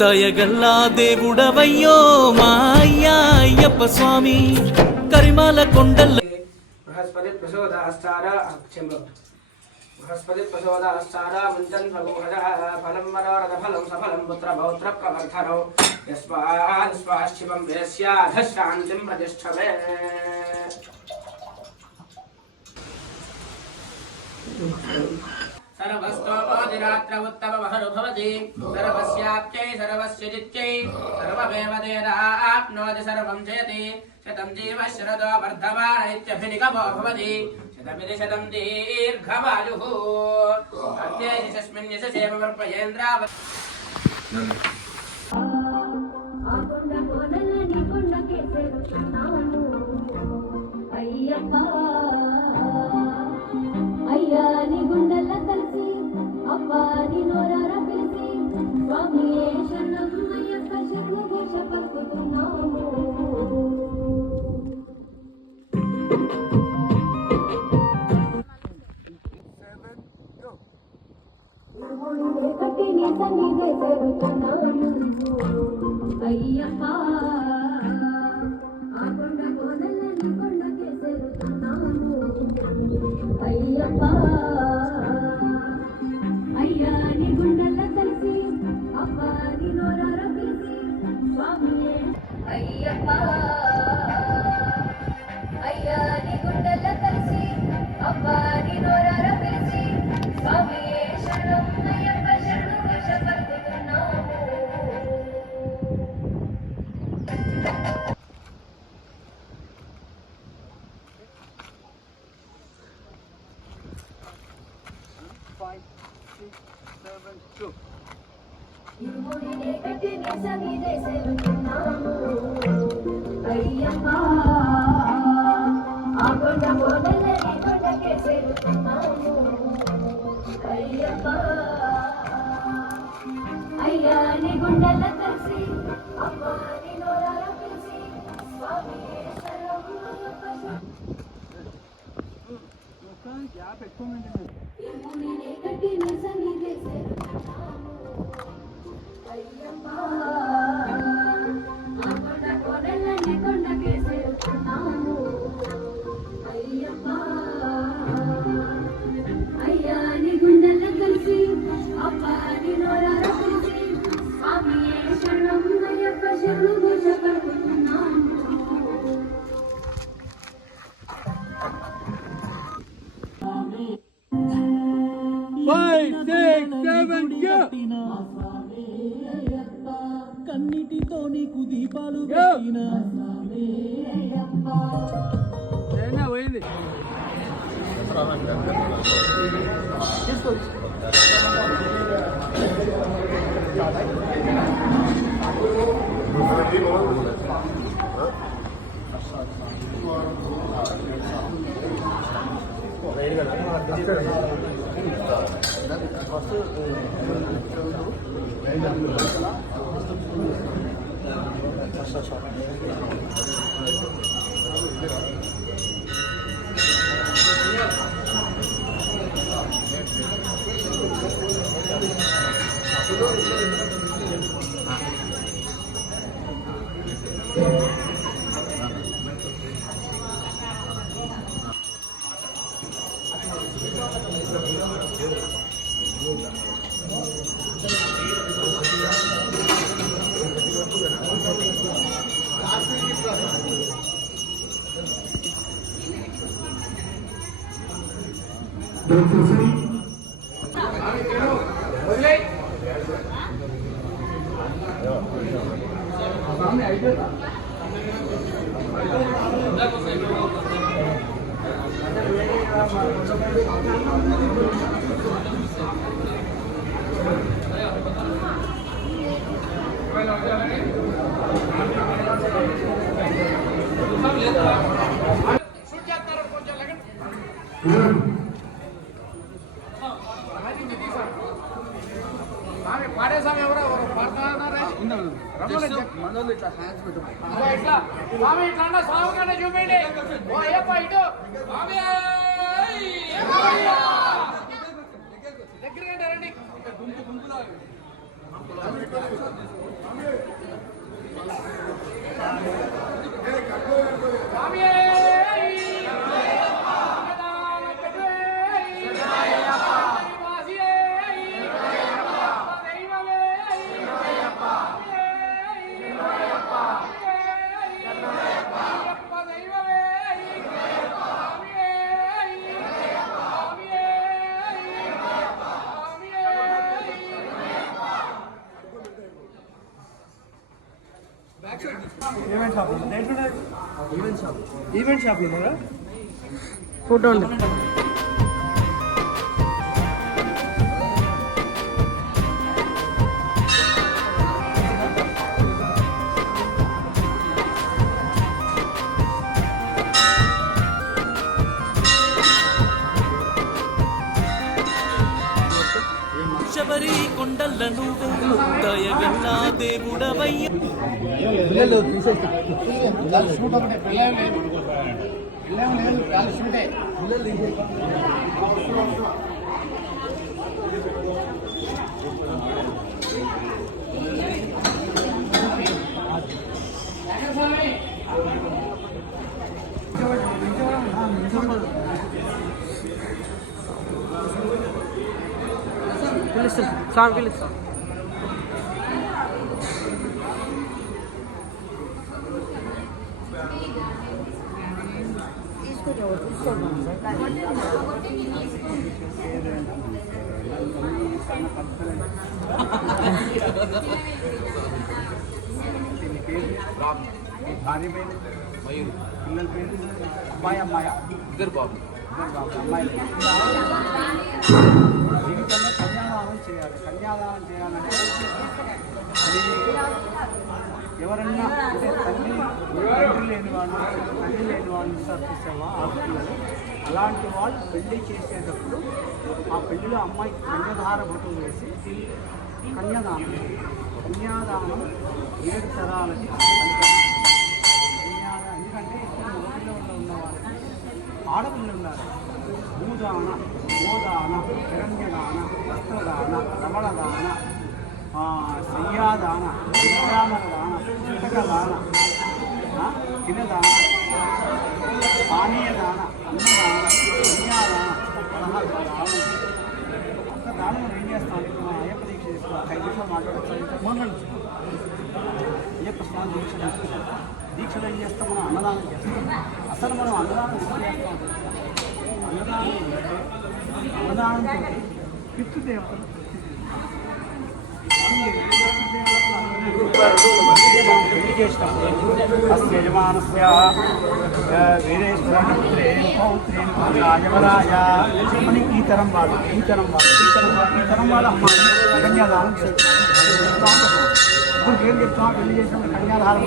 దయగల్లా దేవుడవయ్యో మా అయ్యా అయ్యప్ప స్వామి కరిమాల కొండల బృహస్పతి ప్రసోదాశ్చారా ముంచన్ భగోహద ఫలం మనోరథ ఫలం సఫలం పుత్ర పౌత్ర ప్రవర్ధనౌ యస్మాశివం వేశ్యాధశాంతిం ప్రతిష్టవే. సర్వస్తోదిరాత్ర ఉత్తమ మహరు భవతి సర్వస్యాప్త్యై సర్వస్య జిత్యై సర్వమేవ దేనాప్నోతి సర్వం జయతి శతం జీవ శరదో వర్ధమాన ఇత్యభినిగమో భవతి శతమితి శతం దీర్ఘమాయుః అన్యే యశస్మిన్ యశసేవ వర్పయేంద్రావ. అయ్యా నీ గుండెల కలిసి అబ్బా నీ నోరార పిలిచి స్వామియే శరణం అయ్యప్ప శరణు ఘోష పలుకుతున్నాము. కట్టి నీ సన్నిధి చేరుతున్నాము అయ్యప్ప ఆ కొండ కోనల నీ కొండకే చేరుతున్నాము అయ్యప్ప. అయ్యా నీ గుండెల కలిసి అబ్బా నీ నోరార పిలిచి స్వామియే అయ్యప్ప. అయ్యా నీ గుండెల కలిసి అబ్బా నీ నోరార పిలిచి స్వామియే శరణం అయ్యప్ప శరణు ఘోష పలుకుతున్నాము. 5, 6, 7, 2. ఇరుముడినే కట్టి నిసమిదే సేవకున్నాము అయ్యప్ప. ఆ కొండ కోనలని కొండకే చేరుకున్నాము అయ్యప్ప. అయ్యా నీ గుండెల కలిసి అబ్బా నీ నోరార పిలిచి స్వామియే శరణం అయ్యప్ప ఇరుముడినే కట్టి నిసమిదే సేవకున్నాము అయ్యప్ప. ఆ కొండ కోనలని కొండకే చేరుకున్నాము అయ్యప్ప. అయ్యా నీ గుండెల కలిసి అబ్బా నీ నోరార పిలిచి స్వామియే శరణం అయ్యప్ప శరణు ఘోష పలుకుతున్నాము. 5, 6, 7, go! కన్నిటితో నీకు దీపాలు పెట్టిన పోయింది. పాడే సమయం ఎవరో పాడుతున్నారు. ఇట్లా స్వామి ఇట్లా అన్న స్వామి కన్నా చూపిండి ఓ అయ్యప్ప ఇటు స్వామి దగ్గరగా రండి స్వామి ఈవెంట్ షాప్ ఫోటో ఉంది శబరి కొండల్ల నువ్వు దయగల్లా దేవుడవయ్యో పిల్లలు చూసేసి పిలుస్తాం స్వామి పిలుస్తాం భార్య పేరు మయూరు, పిల్లల పేరు అబ్బాయి అమ్మాయి, ఇద్దరు బాబు అమ్మాయి. జీవితంలో కన్యాదానం చేయాలి. కన్యాదానం చేయాలంటే అది ఎవరన్నా అంటే తండ్రి లేని వాళ్ళు సర్పిస్తావా ఆ పిల్లలు అలాంటి వాళ్ళు పెళ్లి చేసేటప్పుడు ఆ పెళ్లిలో అమ్మాయి కన్యాధార బొట్టు వేసి కన్యాదానం 7 తరాలకి ఎందుకంటే ఇప్పుడు ఊరిలో ఉన్న వాళ్ళకి ఆడపిల్లలు ఉన్నారు. భూదాన, గోదాన, హిరణ్యదాన, వస్త్రదాన, రమణదాన, శయ్యాదాన, విశ్రామదాన, పుస్తకదాన, తినదాన, పానీయదాన, అన్నదాన, కన్యాదాన, 16 దానం. ఒక్క దానం ఏం చేస్తాను? అయ్యప్ప దీక్ష చేసుకోవాలి. 5 నిమిషాలు మాట్లాడచ్చు. అయ్యప్ప స్నానం దీక్షలు ఏం చేస్తాం? మనం అన్నదానం చేస్తాం. అసలు మనం అన్నదానం ఎందుకు చేస్తాం? అన్నదానంతో పితృదేవతలు పెళ్లి చేసినప్పుడు యజమానస్య వీరేశ్వరే పౌత్రేణ రాజవరాయ అని ఈ తరం వాళ్ళు అమ్మాయి కన్యాదానం చేస్తారు. ఇప్పుడు ఏం చెప్తాం? పెళ్లి చేసిన కన్యాదానం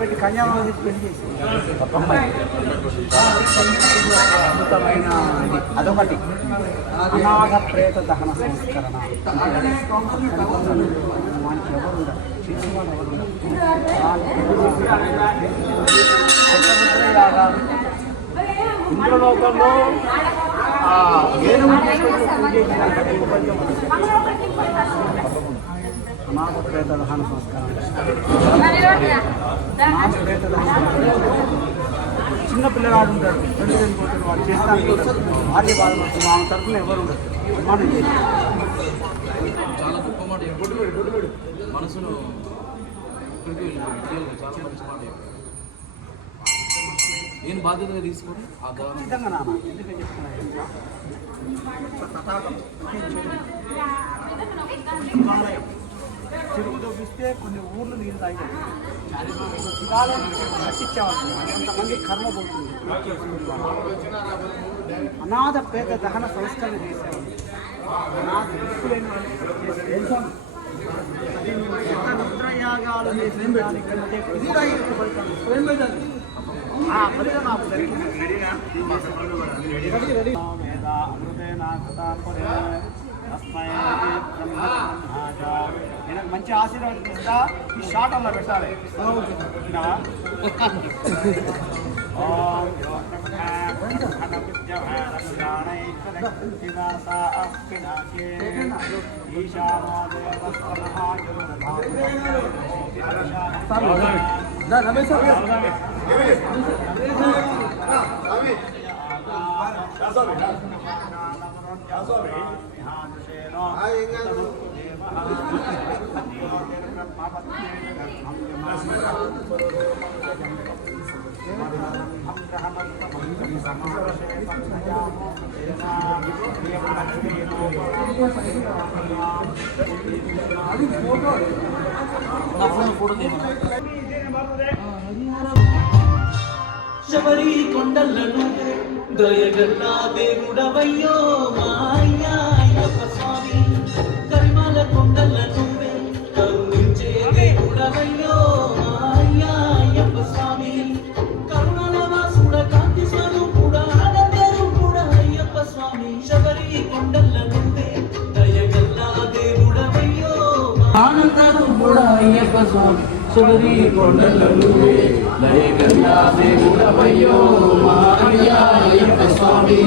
పెట్టి కన్యాదానం చేసి పెళ్లి చేసి అద్భుతమైన అదొకటి అనాథ ప్రేత దహన సంస్కరణ. మనకి ఎవరు ఉండరు, చేసేవాడు ఎవరు ఉండరు. ఇంద్రలోకంలో అనాథ ప్రేత దహన సంస్కరణ. చిన్న పిల్లగాడు ఉంటాడు, వెళ్ళిపోతాడు, వాడు చేస్తానికి భార్య బాధపడుతుంది. ఆమె తరఫున ఎవరు ఉండదు. మనం చాలా గొప్ప మాట మనసును చాలా మంచి మాట. నేను బాధ్యతగా తీసుకొని ఆ దానం ఖచ్చితంగా నాన్న ఎందుకని చెప్తున్నా, చెరువు తవ్విస్తే కొన్ని ఊర్లు నీళ్ళు తాగాయి. శివాలయం కట్టించేవాళ్ళు, కొంతమంది కర్మ పోతుంది. అనాథ పేద దహన సంస్కరణ చేసేవాళ్ళు. అనాథ దిక్కులేని రుద్రయాగాలు చేసిన దానికంటే కూడా ఎక్కువ ఫలితం. నేను మంచి ఆశీర్వాదం ఇస్తా ఈ షాట్ అలా పెట్టాలి శబరి కొండలను దయగల్లా దేవుడవయ్యో మాయ్యా అయ్యప్ప స్వామి కరిమల కొండలను కరుణించే దేవుడవయ్యో మాయ్యా అయ్యప్ప స్వామి కరుణల వాసుడ కాంతి స్వరూపుడా ఆనందరూపుడా అయ్యప్ప స్వామి శబరి కొండలను దయగల్లా దేవుడవయ్యో ఆనందరూపుడా అయ్యప్ప స్వామి శబరి కొండలను దయగల్లా దేవుడవయ్యో మాయ్యా అయ్యప్ప స్వామి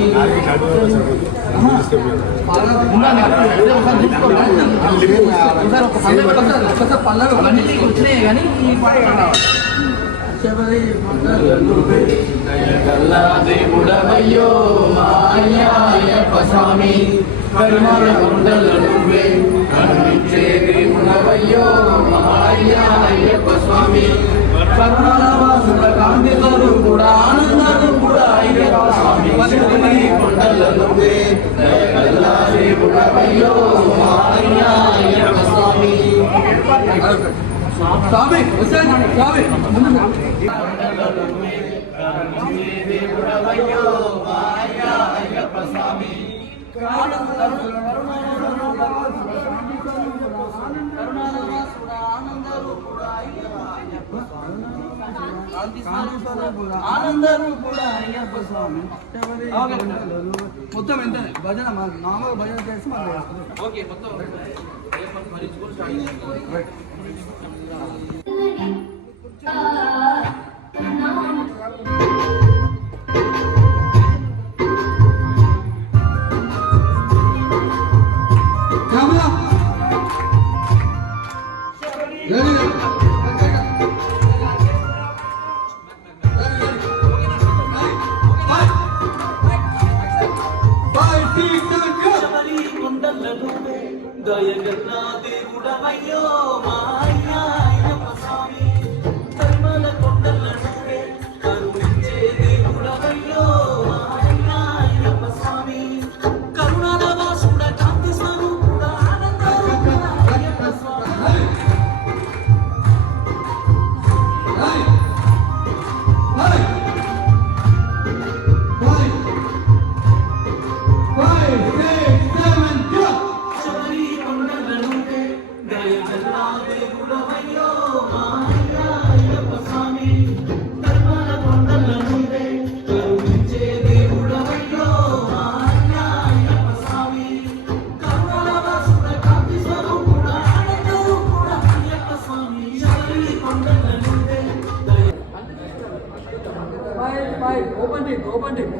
వచ్చినాయి కానీ ఈ పాట శబరి కొండలను దయగల్లా దేవుడవయ్యో మాయ్యా అయ్యప్ప స్వామి కరిమల కొండలను కరుణించే దేవుడవయ్యో మాయ్యా అయ్యప్ప స్వామి కరుణాల వాసుల కాంతి స్వరూపుడా ఆనందరూపుడా అయ్యప్ప స్వామి శబరి కొండలను దయగల్లా దేవుడవయ్యో మాయ్యా అయ్యప్ప స్వామి స్వామి స్వామి దేవుడవయ్యో మాయ్యా అయ్యప్ప స్వామి ఆనందరూపుడా అయ్యప్ప స్వామి మొత్తం ఎంత భజన నార్మల్ భజన చేసి మనం ఓకే మొత్తం శబరి కొండలను దయగల్లా దేవుడవయ్యో మాయ్యా అయ్యప్ప స్వామి కరిమల కొండలను కరుణించే దేవుడవయ్యో మాయ్యా అయ్యప్ప స్వామి కరుణాల వాసుడ కాంతి స్వరూపుడా ఆనందరూపుడా అయ్యప్ప స్వామి శబరి కొండలను దయగల్లా దేవుడవయ్యో మాయ్యా అయ్యప్ప స్వామి కరిమల కొండలను కరుణించే దేవుడవయ్యో మాయ్యా అయ్యప్ప స్వామి కరుణాల వాసుడ కాంతి స్వరూపుడా ఆనందరూపుడా అయ్యప్ప స్వామి శబరి కొండలను ఓపెన్